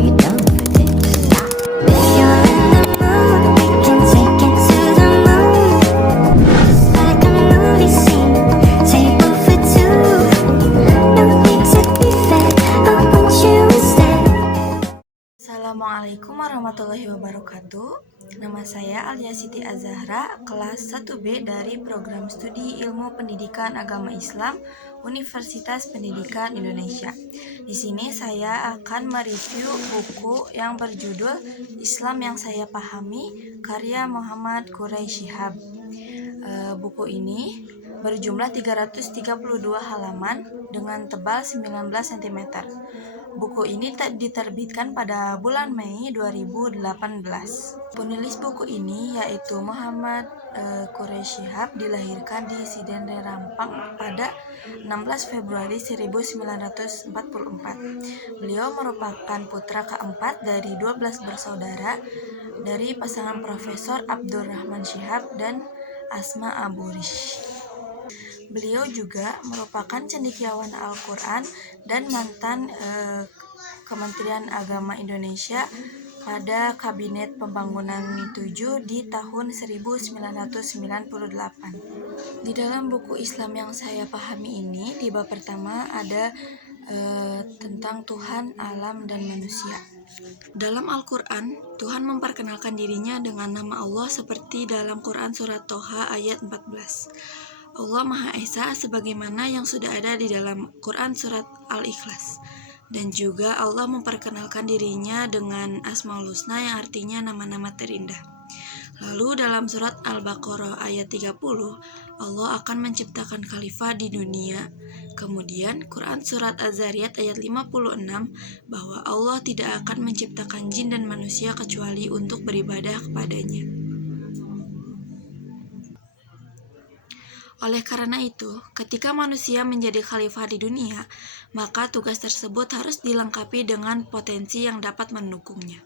you don't put it. If you're in the mood, we can take it to the moon. Just like a movie scene, table for two. No need to be fair, I want you instead. Assalamualaikum warahmatullahi wabarakatuh. Nama saya Alia Siti Azahra, kelas 1B dari Program Studi Ilmu Pendidikan Agama Islam Universitas Pendidikan Indonesia. Di sini saya akan mereview buku yang berjudul Islam yang Saya Pahami, karya Muhammad Quraish Shihab. Buku ini berjumlah 332 halaman dengan tebal 19 cm. Buku ini diterbitkan pada bulan Mei 2018. Penulis buku ini yaitu Muhammad Quraish Shihab dilahirkan di Sidendre Rampang pada 16 Februari 1944. Beliau merupakan putra keempat dari 12 bersaudara dari pasangan Profesor Abdurrahman Shihab dan Asma Abu Rish. Beliau juga merupakan cendekiawan Al-Quran dan mantan Kementerian Agama Indonesia pada Kabinet Pembangunan 7 di tahun 1998. Di dalam buku Islam yang saya pahami ini, di bab pertama ada tentang Tuhan, alam, dan manusia. Dalam Al-Quran, Tuhan memperkenalkan dirinya dengan nama Allah seperti dalam Quran Surat Toha ayat 14. Allah Maha Esa sebagaimana yang sudah ada di dalam Quran Surat Al-Ikhlas. Dan juga Allah memperkenalkan dirinya dengan Asmaul Husna yang artinya nama-nama terindah. Lalu dalam surat Al-Baqarah ayat 30, Allah akan menciptakan khalifah di dunia. Kemudian Quran surat Az-Zariyat ayat 56 bahwa Allah tidak akan menciptakan jin dan manusia kecuali untuk beribadah kepadanya. Oleh karena itu, ketika manusia menjadi khalifah di dunia, maka tugas tersebut harus dilengkapi dengan potensi yang dapat mendukungnya.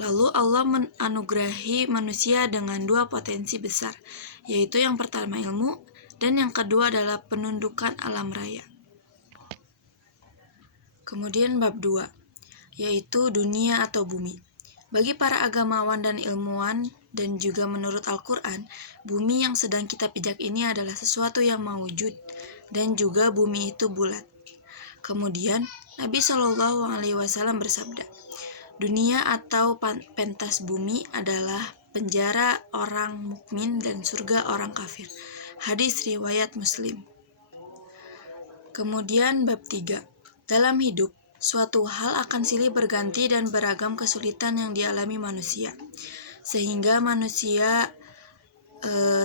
Lalu Allah menganugerahi manusia dengan dua potensi besar, yaitu yang pertama ilmu, dan yang kedua adalah penundukan alam raya. Kemudian bab 2, yaitu dunia atau bumi. Bagi para agamawan dan ilmuwan, dan juga menurut Al-Quran, bumi yang sedang kita pijak ini adalah sesuatu yang mewujud, dan juga bumi itu bulat. Kemudian, Nabi SAW bersabda, dunia atau pentas bumi adalah penjara orang mukmin dan surga orang kafir. Hadis riwayat Muslim. Kemudian bab 3, dalam hidup, suatu hal akan silih berganti dan beragam kesulitan yang dialami manusia, sehingga manusia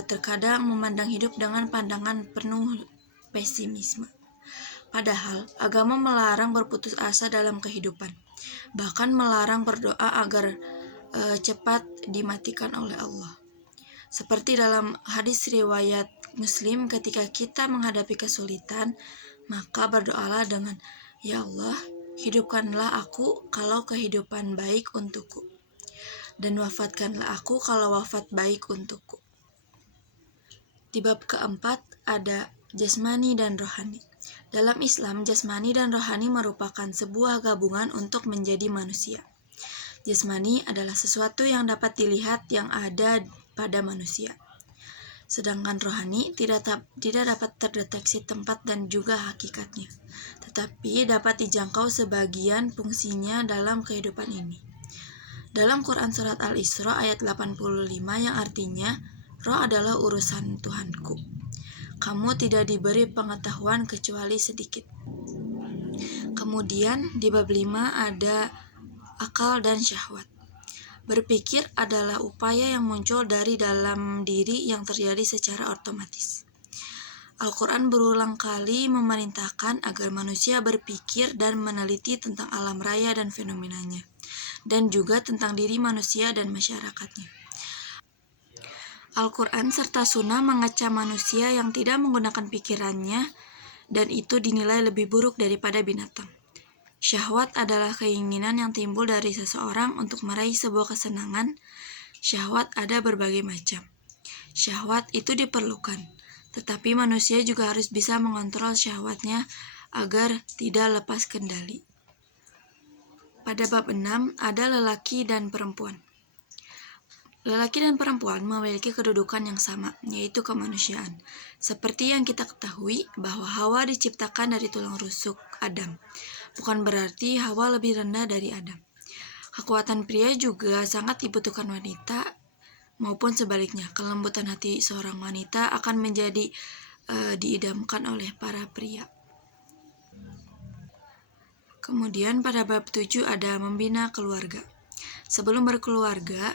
terkadang memandang hidup dengan pandangan penuh pesimisme. Padahal, agama melarang berputus asa dalam kehidupan, bahkan melarang berdoa agar cepat dimatikan oleh Allah. Seperti dalam hadis riwayat Muslim, ketika kita menghadapi kesulitan, maka berdoalah dengan, ya Allah, hidupkanlah aku kalau kehidupan baik untukku, dan wafatkanlah aku kalau wafat baik untukku. Di bab keempat ada jasmani dan rohani. Dalam Islam, jasmani dan rohani merupakan sebuah gabungan untuk menjadi manusia. Jasmani adalah sesuatu yang dapat dilihat yang ada pada manusia. Sedangkan rohani tidak dapat terdeteksi tempat dan juga hakikatnya, tetapi dapat dijangkau sebagian fungsinya dalam kehidupan ini. Dalam Quran Surat Al-Isra ayat 85 yang artinya, roh adalah urusan Tuhanku. Kamu tidak diberi pengetahuan kecuali sedikit. Kemudian di bab 5 ada akal dan syahwat. Berpikir adalah upaya yang muncul dari dalam diri yang terjadi secara otomatis. Al-Quran berulang kali memerintahkan agar manusia berpikir dan meneliti tentang alam raya dan fenomenanya, dan juga tentang diri manusia dan masyarakatnya. Al-Quran serta Sunnah mengecam manusia yang tidak menggunakan pikirannya, dan itu dinilai lebih buruk daripada binatang. Syahwat adalah keinginan yang timbul dari seseorang untuk meraih sebuah kesenangan. Syahwat ada berbagai macam. Syahwat itu diperlukan, tetapi manusia juga harus bisa mengontrol syahwatnya agar tidak lepas kendali. Pada bab 6 ada lelaki dan perempuan. Lelaki dan perempuan memiliki kedudukan yang sama, yaitu kemanusiaan. Seperti yang kita ketahui bahwa Hawa diciptakan dari tulang rusuk Adam. Bukan berarti Hawa lebih rendah dari Adam. Kekuatan pria juga sangat dibutuhkan wanita, maupun sebaliknya. Kelembutan hati seorang wanita akan menjadi diidamkan oleh para pria. Kemudian pada bab 7 ada membina keluarga. Sebelum berkeluarga,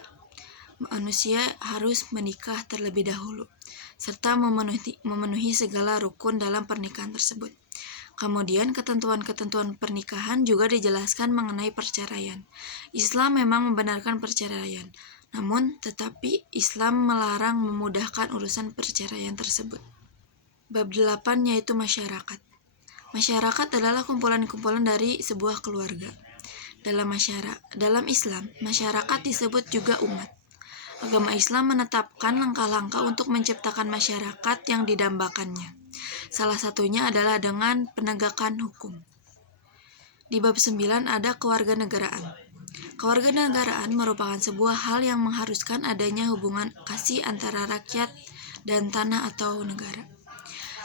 manusia harus menikah terlebih dahulu, serta memenuhi segala rukun dalam pernikahan tersebut. Kemudian ketentuan-ketentuan pernikahan juga dijelaskan mengenai perceraian. Islam memang membenarkan perceraian, namun tetapi Islam melarang memudahkan urusan perceraian tersebut. Bab 8 yaitu masyarakat. Masyarakat adalah kumpulan-kumpulan dari sebuah keluarga. Dalam Islam, masyarakat disebut juga umat. Agama Islam menetapkan langkah-langkah untuk menciptakan masyarakat yang didambakannya. Salah satunya adalah dengan penegakan hukum. Di bab 9 ada kewarganegaraan. Kewarganegaraan merupakan sebuah hal yang mengharuskan adanya hubungan kasih antara rakyat dan tanah atau negara.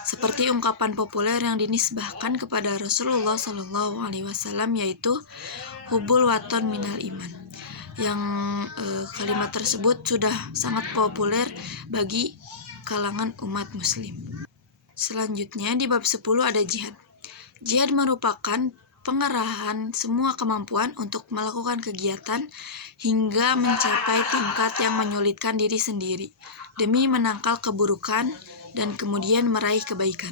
Seperti ungkapan populer yang dinisbahkan kepada Rasulullah SAW, yaitu hubul waton minal iman, yang kalimat tersebut sudah sangat populer bagi kalangan umat muslim. Selanjutnya di bab 10 ada jihad. Jihad merupakan pengerahan semua kemampuan untuk melakukan kegiatan hingga mencapai tingkat yang menyulitkan diri sendiri demi menangkal keburukan dan kemudian meraih kebaikan.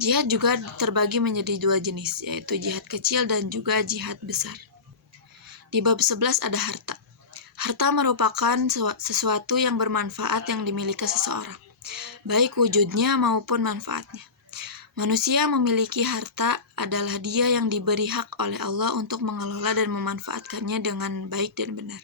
Jihad juga terbagi menjadi dua jenis, yaitu jihad kecil dan juga jihad besar. Di bab 11 ada harta. Harta merupakan sesuatu yang bermanfaat yang dimiliki seseorang, baik wujudnya maupun manfaatnya. Manusia memiliki harta adalah dia yang diberi hak oleh Allah untuk mengelola dan memanfaatkannya dengan baik dan benar.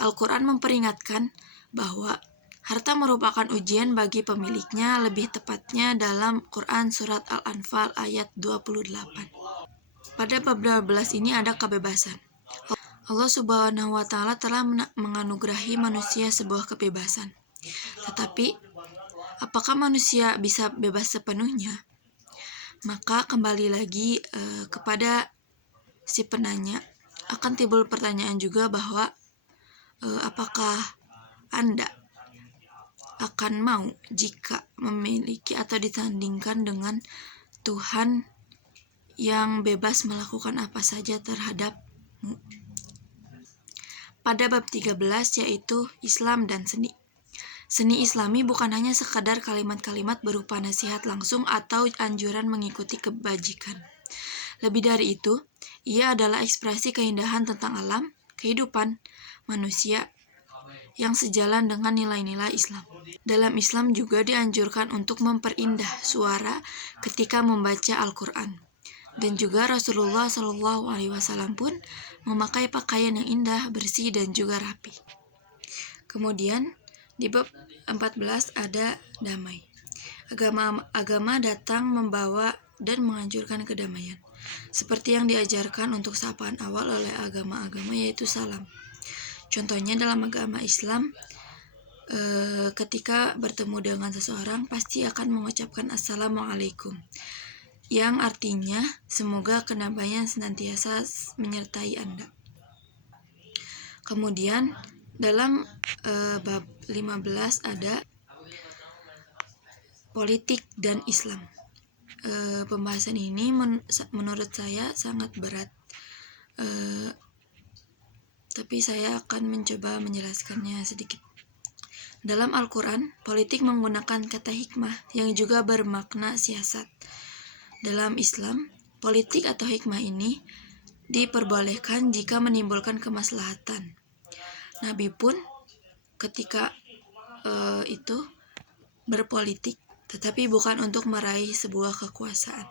Al-Quran memperingatkan bahwa harta merupakan ujian bagi pemiliknya, lebih tepatnya dalam Quran Surat Al-Anfal ayat 28. Pada bab 12 ini ada kebebasan. Allah Subhanahu wa Ta'ala telah menganugerahi manusia sebuah kebebasan. Tetapi, apakah manusia bisa bebas sepenuhnya? Maka kembali lagi kepada si penanya, akan timbul pertanyaan juga bahwa apakah Anda akan mau jika memiliki atau ditandingkan dengan Tuhan yang bebas melakukan apa saja terhadapmu. Pada bab 13 yaitu Islam dan seni. Seni Islami bukan hanya sekadar kalimat-kalimat berupa nasihat langsung atau anjuran mengikuti kebajikan. Lebih dari itu, ia adalah ekspresi keindahan tentang alam, kehidupan manusia yang sejalan dengan nilai-nilai Islam. Dalam Islam juga dianjurkan untuk memperindah suara ketika membaca Al-Quran. Dan juga Rasulullah SAW pun memakai pakaian yang indah, bersih, dan juga rapi. Kemudian di bab 14 ada damai. Agama datang membawa dan menganjurkan kedamaian, seperti yang diajarkan untuk sapaan awal oleh agama-agama, yaitu salam. Contohnya dalam agama Islam, ketika bertemu dengan seseorang pasti akan mengucapkan Assalamualaikum, yang artinya semoga kedamaian senantiasa menyertai Anda. Kemudian dalam bab 15 ada politik dan Islam. Pembahasan ini menurut saya sangat berat, tapi saya akan mencoba menjelaskannya sedikit. Dalam Al-Quran, politik menggunakan kata hikmah yang juga bermakna siasat. Dalam Islam, politik atau hikmah ini diperbolehkan jika menimbulkan kemaslahatan. Nabi pun ketika itu berpolitik, tetapi bukan untuk meraih sebuah kekuasaan.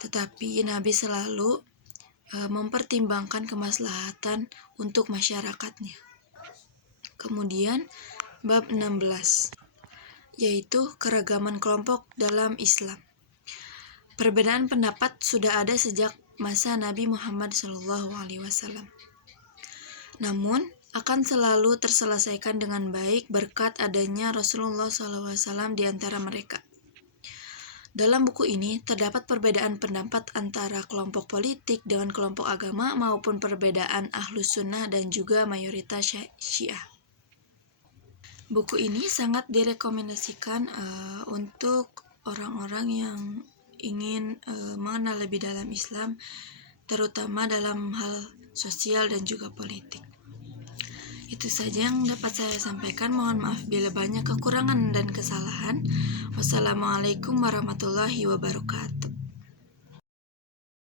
Tetapi Nabi selalu mempertimbangkan kemaslahatan untuk masyarakatnya. Kemudian bab 16 yaitu keragaman kelompok dalam Islam. Perbedaan pendapat sudah ada sejak masa Nabi Muhammad SAW. Namun, akan selalu terselesaikan dengan baik berkat adanya Rasulullah SAW di antara mereka. Dalam buku ini terdapat perbedaan pendapat antara kelompok politik dengan kelompok agama maupun perbedaan Ahlus Sunnah dan juga mayoritas Syiah. Buku ini sangat direkomendasikan untuk orang-orang yang ingin mengenal lebih dalam Islam, terutama dalam hal sosial dan juga politik. Itu saja yang dapat saya sampaikan. Mohon maaf bila banyak kekurangan dan kesalahan. Wassalamualaikum warahmatullahi wabarakatuh.